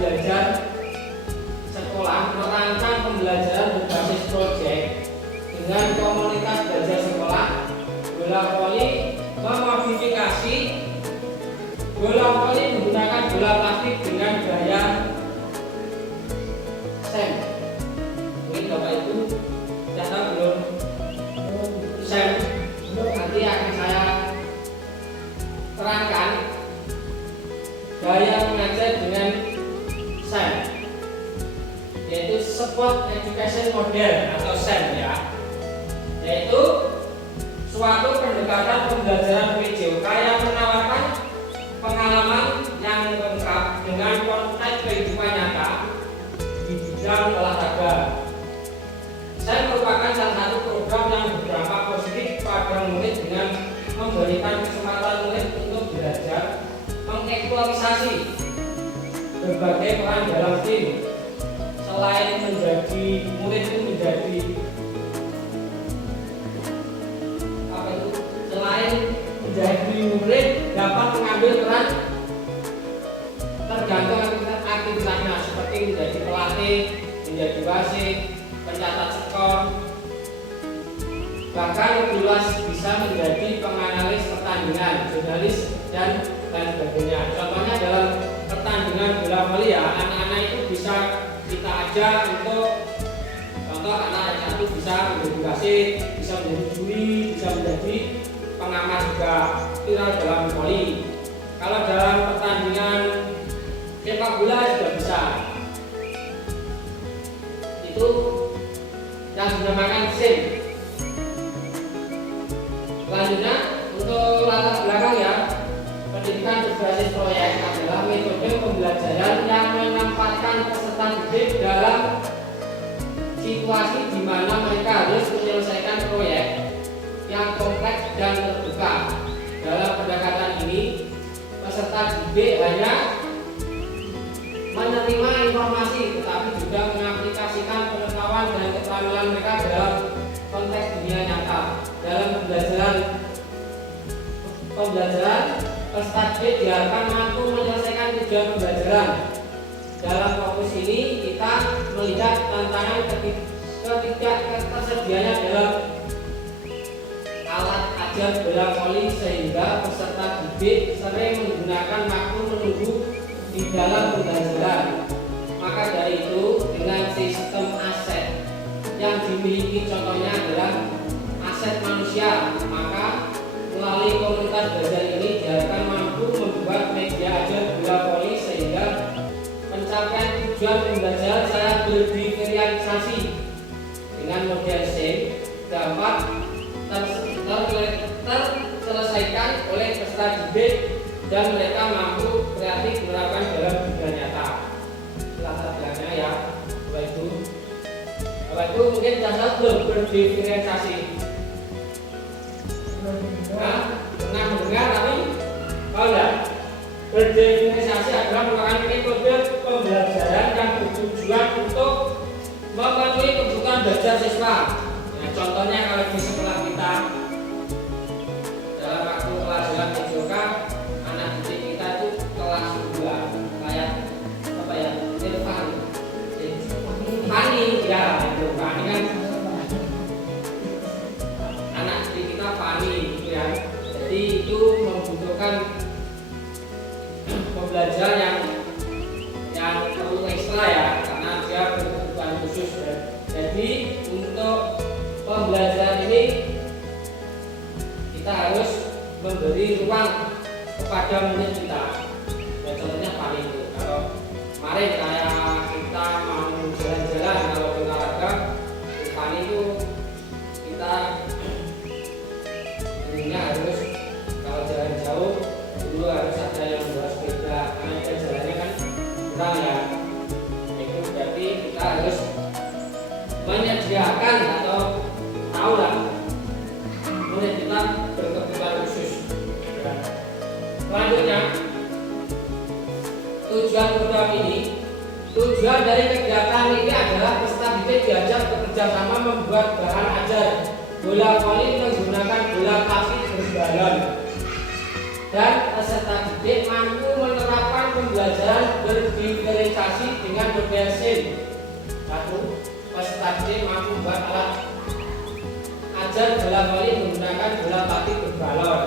belajar sekolah merancang pembelajaran berbasis proyek dengan komunitas belajar sekolah. Bola voli memodifikasi bola voli menggunakan bola plastik dengan gaya SEM. Mungkin Bapak Ibu sudah tahu belum? SEM nanti akan saya terangkan gaya mengajar dengan SEM, yaitu Sport Education Model atau SEM ya, yaitu suatu pendekatan pembelajaran video yang menawarkan pengalaman yang lengkap dengan konteks kehidupan nyata di bidang olahraga. SEM merupakan salah satu program yang berdampak positif pada murid dengan memberikan kesempatan murid untuk belajar mengeksploitasi berbagai peran dalam tim. Selain menjadi murid itu menjadi selain menjadi murid dapat mengambil peran tergantung aktivitasnya, seperti menjadi pelatih, menjadi wasit, pencatat skor, bahkan lebih luas bisa menjadi penganalis pertandingan, jurnalis dan lain sebagainya. Contohnya dalam pertandingan bola voli ya, anak-anak itu bisa kita ajak untuk contoh anak satu bisa menjadi wasit, bisa menjadi juri, bisa menjadi pengamat juga viral dalam voli. Kalau dalam pertandingan sepak bola juga bisa. Itu yang dinamakan SEM. Selanjutnya untuk latar belakang ya, pendidikan berbasis proyek adalah metode pembelajaran yang menempatkan peserta didik dalam situasi di mana mereka harus menyelesaikan proyek yang kompleks dan terbuka. Dalam pendekatan ini, peserta didik hanya menerima informasi tetapi juga mengaplikasikan pengetahuan dan keterampilan mereka dalam konteks dunia nyata. Dalam pembelajaran peserta didik diharapkan mampu menyelesaikan tujuan pembelajaran. Dalam fokus ini kita melihat tantangan ketidaktersediaannya dalam alat ajar bola voli sehingga peserta didik sering menggunakan waktu menunggu di dalam pembelajaran. Maka dari itu dengan sistem aset yang dimiliki contohnya adalah aset manusia, maka melalui komunitas belajar ini diharapkan mampu membuat media ajar bola voli sehingga pencapaian tujuan pembelajaran secara berdiferensiasi dengan model SEM dapat terselesaikan oleh peserta didik dan mereka mampu kreatif menerapkan dalam dunia nyata. Latar belakangnya ya, Bapak Ibu mungkin dasar belum berdiferensiasi. Pernah mendengar tapi kalau enggak? Berdiferensiasi adalah merupakan metode pembelajaran yang bertujuan untuk memenuhi kebutuhan belajar siswa. Nah, contohnya kalau di sekolah kita dalam waktu pelajaran TJK, anak didik kita itu kelas 2 kayak apa ya? Fani ya, itu Fani kan anak didik kita Fani gitu ya. Jadi itu membutuhkan pembelajaran yang perlu ekstra ya, karena dia berkebutuhan khusus ya. Jadi untuk pembelajaran ini kita harus memberi ruang kepada murid kita. Ya, contohnya paling itu. Kalau kemarin kayak kita mau jalan-jalan kalau olahraga, paling itu kita intinya harus kalau jalan jauh dulu harus ada yang bawa sepeda, karena kita jalannya kan kurang ya. Itu berarti kita harus menyediakan atau tahu lah murid kita berkebutuhan khusus. Selanjutnya tujuan dari kegiatan ini adalah peserta didik diajak bekerja sama membuat bahan ajar bola voli menggunakan bola plastik berbalon, dan peserta didik mampu menerapkan pembelajaran berdiferensiasi dengan model SIM. Satu, peserta didik mampu membuat alat ajar bola voli menggunakan bola plastik berbalon.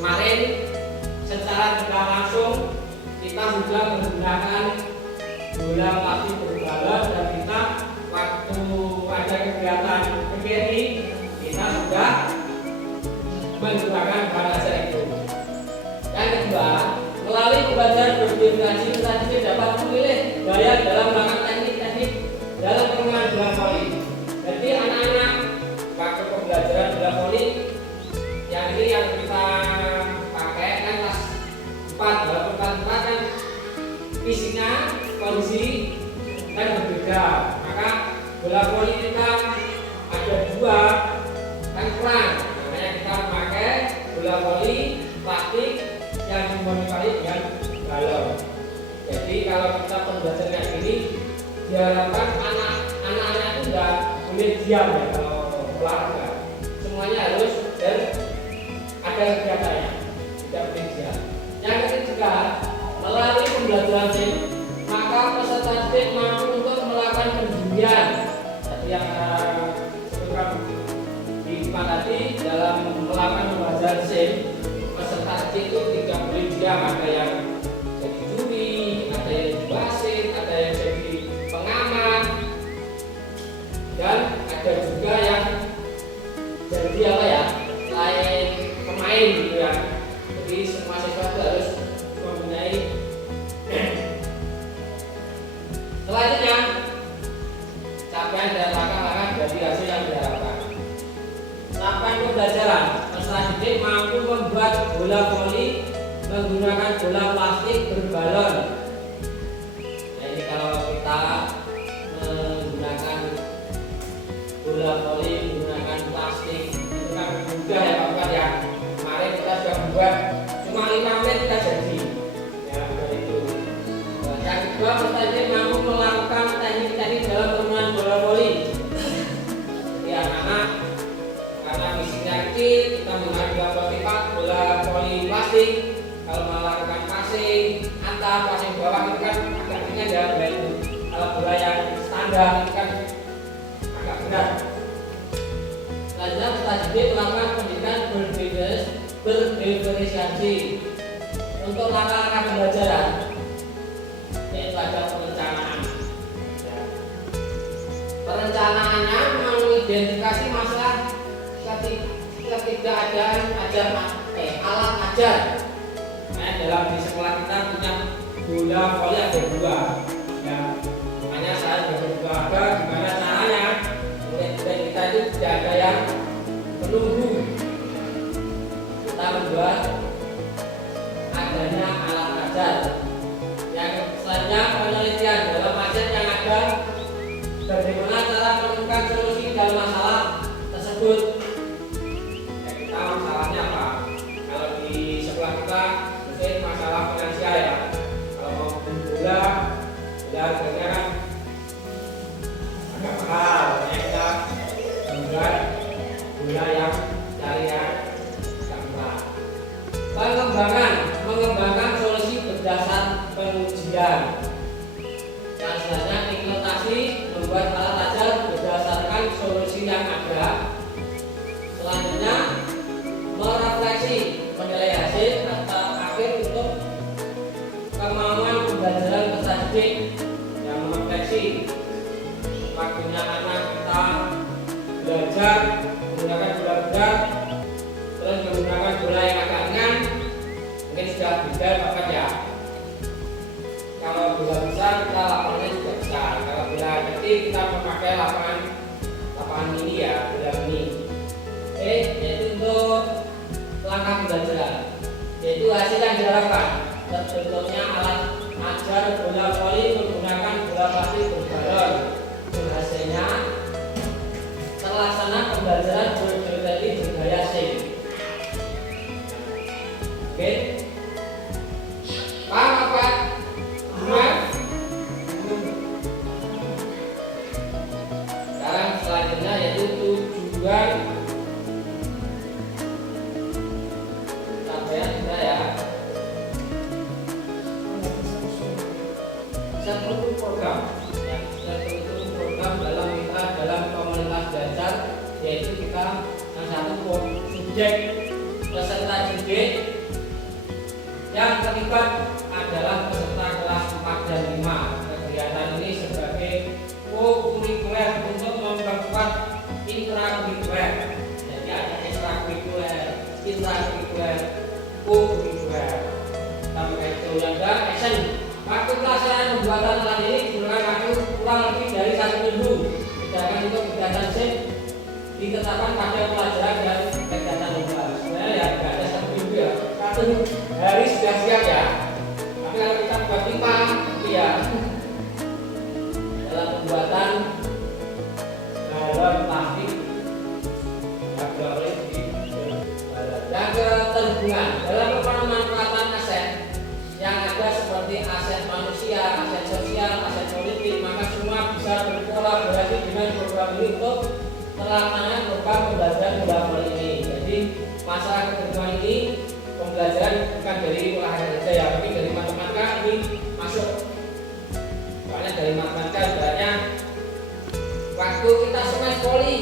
Kemarin secara tidak langsung kita sudah menggunakan bola plastik berbalon, dan kita waktu ada kegiatan PGRI kita sudah menggunakan bahan ajar itu. Yang kedua, melalui pembelajaran berdiferensiasi peserta didik dapat memilih gaya dalam melakukan teknik-teknik dalam permainan bola voli. Jadi anak-anak waktu pembelajaran bola voli yang ini yang kita pakai kan kelas 4, walaupun kelas 4 kan fisiknya kondisi kan berbeda, maka bola voli kita ada dua kan kurang, makanya kita memakai bola voli plastik yang dimodifikasi dengan balon. Jadi kalau kita pembelajaran kayak gini diharapkan anak-anak itu tidak boleh diam ya kalau olahraga, semuanya harus dan ada kegiatannya, tidak boleh diam. Yang ketiga, melalui pembelajaran SIM maka peserta didik mampu untuk melakukan penjudian. Tadi yang sebutkan di depan tadi, dalam melakukan pembelajaran SIM peserta didik itu tidak boleh diam, ada yang jadi juri, ada yang jadi wasit, ada yang jadi pengamat, dan ada juga yang jadi apa ya, selain pemain gitu ya. Jadi semua siswa itu harus mempunyai. Selanjutnya, capaian dan langkah-langkah dari hasil yang diharapkan. Capaian pembelajaran, peserta didik mampu membuat bola voli menggunakan bola plastik berbalon. Nah, ini kalau kita menggunakan bola voli menggunakan plastik itu kan mudah ya Pak Bukan ya. Kemarin kita sudah membuat cuma 5 menit kita jadi ya, dari itu. Yang kedua, peserta didik mampu melakukan teknik-teknik dalam permainan bola voli. Jadi anak-anak karena fisiknya kecil, kita menggunakan bola voli plastik. Kalau melakukan passing antar, passing bawah itu kan agak ringan ya, itu. Kalau bola yang standar itu kan agak berat. Selanjutnya peserta didik melakukan pendidikan berdiferensiasi. Untuk langkah-langkah pembelajaran yaitu ada perencanaan. Perencanaannya mengidentifikasi masalah ketidakadaan alat ajar. Nah, dalam di sekolah kita punya bola voli ada dua. Ya, makanya saya berkeluarga gimana caranya murid-murid kita itu tidak ada yang menunggu. Kita membuat adanya alat ajar. Yang selanjutnya penelitian dalam ajar yang ada, bagaimana cara menemukan solusi dalam masalah tersebut. Ya, kita masalahnya apa? Kalau di sekolah kita mungkin masalah finansial ya. Kalau mau beli bola harganya kan agak mahal. Makanya kita membuat bola yang cari yang murah. Mengembangkan solusi berdasar pengujian. Yang selanjutnya implementasi, membuat alat ajar berdasarkan solusi yang ada. Selanjutnya merefleksi, menilai hasil atau akhir untuk kemauan pembelajaran peserta didik. Yang merefleksi waktunya anak kita belajar menggunakan bola berat, terus menggunakan bola yang agak ringan, mungkin sudah beda Bapak ya. Kalau bola besar kita lapangannya juga besar. Kalau bola kecil kita memakai lapangan mini ya, bola mini. Yaitu untuk langkah pembelajaran, yaitu hasil yang diharapkan terbentuknya alat ajar bola voli menggunakan bola plastik berbalon. Hasilnya terlaksana pembelajaran berdiferensiasi bergaya SIM. Oke, paham apa? Sekarang selanjutnya yaitu tujuan capaian kita ya. struktur program. Ya, struktur program dalam komunitas belajar, yaitu kita yang satu subjek peserta didik, yang terlibat adalah peserta kelas 4 dan 5. Kegiatan ini sebagai co-kurikuler untuk memperkuat intrakurikuler. Jadi ada ekstrakurikuler, intrakurikuler, co-kurikuler. Sampai itu yang ada action. Waktu pelaksanaan pembuatan alat ini digunakan waktu kurang lebih dari 1 minggu. Sedangkan untuk kegiatan SIM ditetapkan pada pelajaran dan kegiatan lomba. Sebenarnya ya tidak ada 1 minggu ya. 1 hari sudah siap ya. Tapi kalau kita buat 5, ya dalam pembuatan dalam plastik dan keterhubungan dalam pemanfaatan aset yang ada seperti aset manusia, aset sosial, aset politik, maka semua bisa berkolaborasi dengan program ini untuk pelaksanaan program pembelajaran bola-voli ini. Jadi masalah keterhubungan ini pembelajaran bukan dari olahraga saja ya, tapi dari matematika ini masuk. Soalnya dari matematika sebenarnya waktu kita semester poli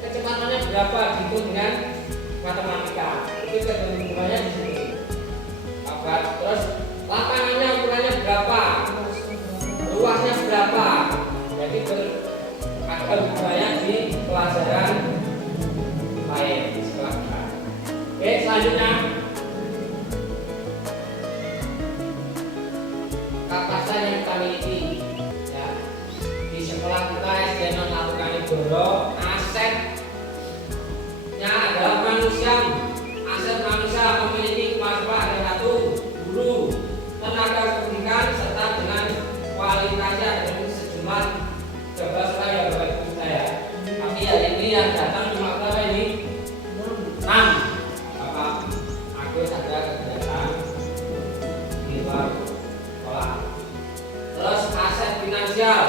kecepatannya berapa gitu dengan matematika, itu keterhubungannya di sini. Terus lapangannya ukurannya berapa, luasnya berapa, jadi ada hubungannya di pelajaran lain di sekolah kita. Oke, selanjutnya kapasitas yang kita miliki ya. Di sekolah kita SDN 1 Kanigoro, asetnya adalah manusia. Aset manusia memiliki kemampuan ada 1 guru, tenaga pendidikan, serta dengan kualitasnya dengan sejumlah 12 orang ya Bapak Ibu saya. Tapi hari ini yang datang cuma berapa ini? 6. Bapak Agus ada kegiatan di luar sekolah. Terus aset finansial,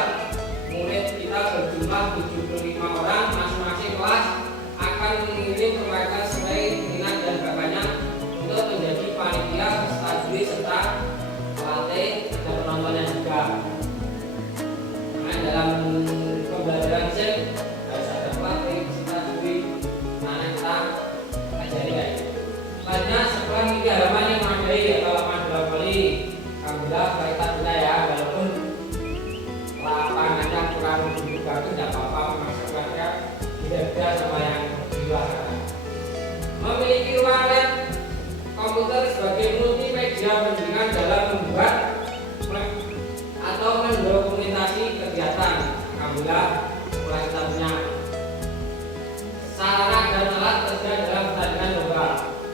murid kita berjumlah 75 orang, masing-masing kelas akan mengirim perwakilan sesuai minat dan bakatnya untuk menjadi panitia peserta juri serta pelatih dan penontonnya juga. Nah, dalam pembelajaran SIM harus ada pelatih, peserta juri, mana kita ajari ya. Selanjutnya sekolah ini halaman yang memadai atau lapangan bola voli. Alhamdulillah kita punya ya, walaupun lapangannya kurang bagus tidak apa-apa, maksudnya beda sama yang di luar. Memiliki ruang lab komputer sebagai multimedia pendidikan dalam membuat atau mendokumentasi kegiatan. Alhamdulillah sekolah kita punya. Sarana dan alat tersedia dalam pertandingan lomba.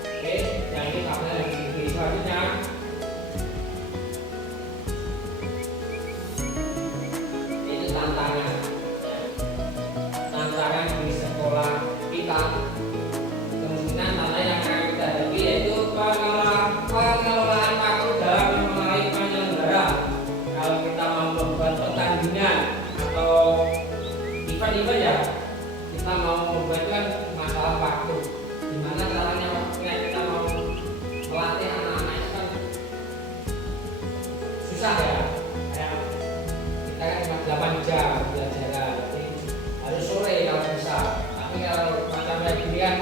Oke, yang ini tabel yang di selanjutnya. Ini tantangan. Tantangan di sekolah kita. Kemungkinan tantangan yang akan kita hadapi yaitu pengelolaan waktu dalam memulai penyelenggara. Kalau kita mau membuat pertandingan atau event-event ya, kita mau membuat kan masalah waktu. Gimana caranya waktunya kita mau melatih anak-anak itu kan susah ya. Kayak kita kan cuma 8 jam belajar, jadi harus sore kalau bisa. Tapi kalau macam kayak gini kan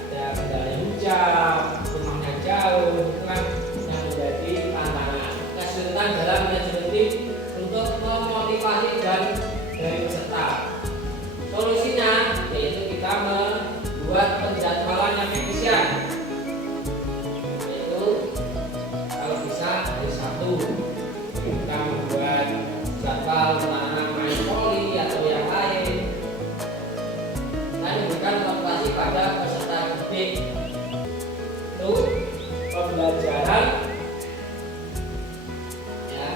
ada kendala hujan, rumahnya jauh, itu kan yang menjadi tantangan. Kesulitan dalam manajemen tim untuk memotivasi dan dari peserta. Solusinya yaitu kita membuat penjadwalan yang efisien. Yaitu kalau bisa hari Sabtu kita membuat jadwal anak-anak main voli atau yang lain. Dan memberikan motivasi pada peserta didik. Itu pembelajaran ya.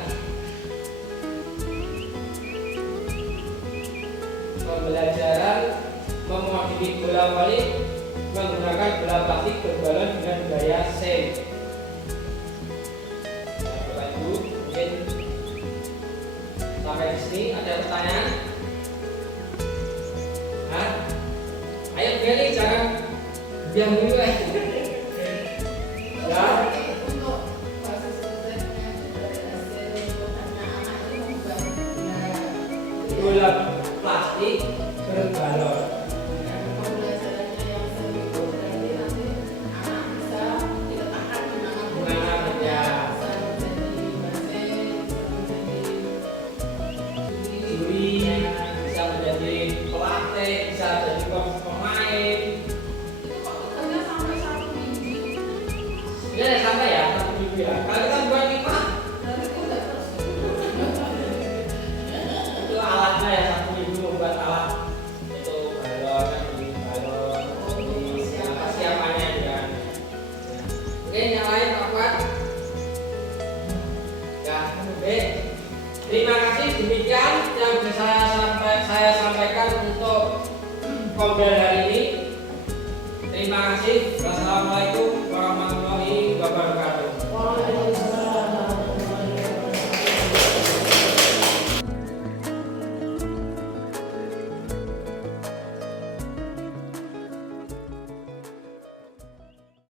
Pembelajaran memodifik bola voli menggunakan bola plastik berbalon dengan gaya SIM. Bapak Ibu, mungkin sampai di sini ada pertanyaan? Hah? Ayo Beli, jangan diam dulu ya. Untuk proses risetnya dari hasil anak-anak ini bola plastik berbalon. Pembelajarannya yang seru berarti nanti anak bisa diletakkan di manapun Mana ya? bisa menjadi mesin, bisa menjadi Juri bisa menjadi pelatih, bisa jadi pemain. itu kok kerja sampai 1 minggu Ya sampai ya 1 minggu ya. Kalau kita buat IPA nanti itu udah terus itu alatnya ya 1 minggu membuat alat itu balon, balon, persiapannya juga. Oke, yang lain Pak Fuad? Ya, oke. Terima kasih, demikian yang bisa saya sampaikan untuk Kombel hari ini. Terima kasih. Wassalamualaikum warahmatullahi wabarakatuh.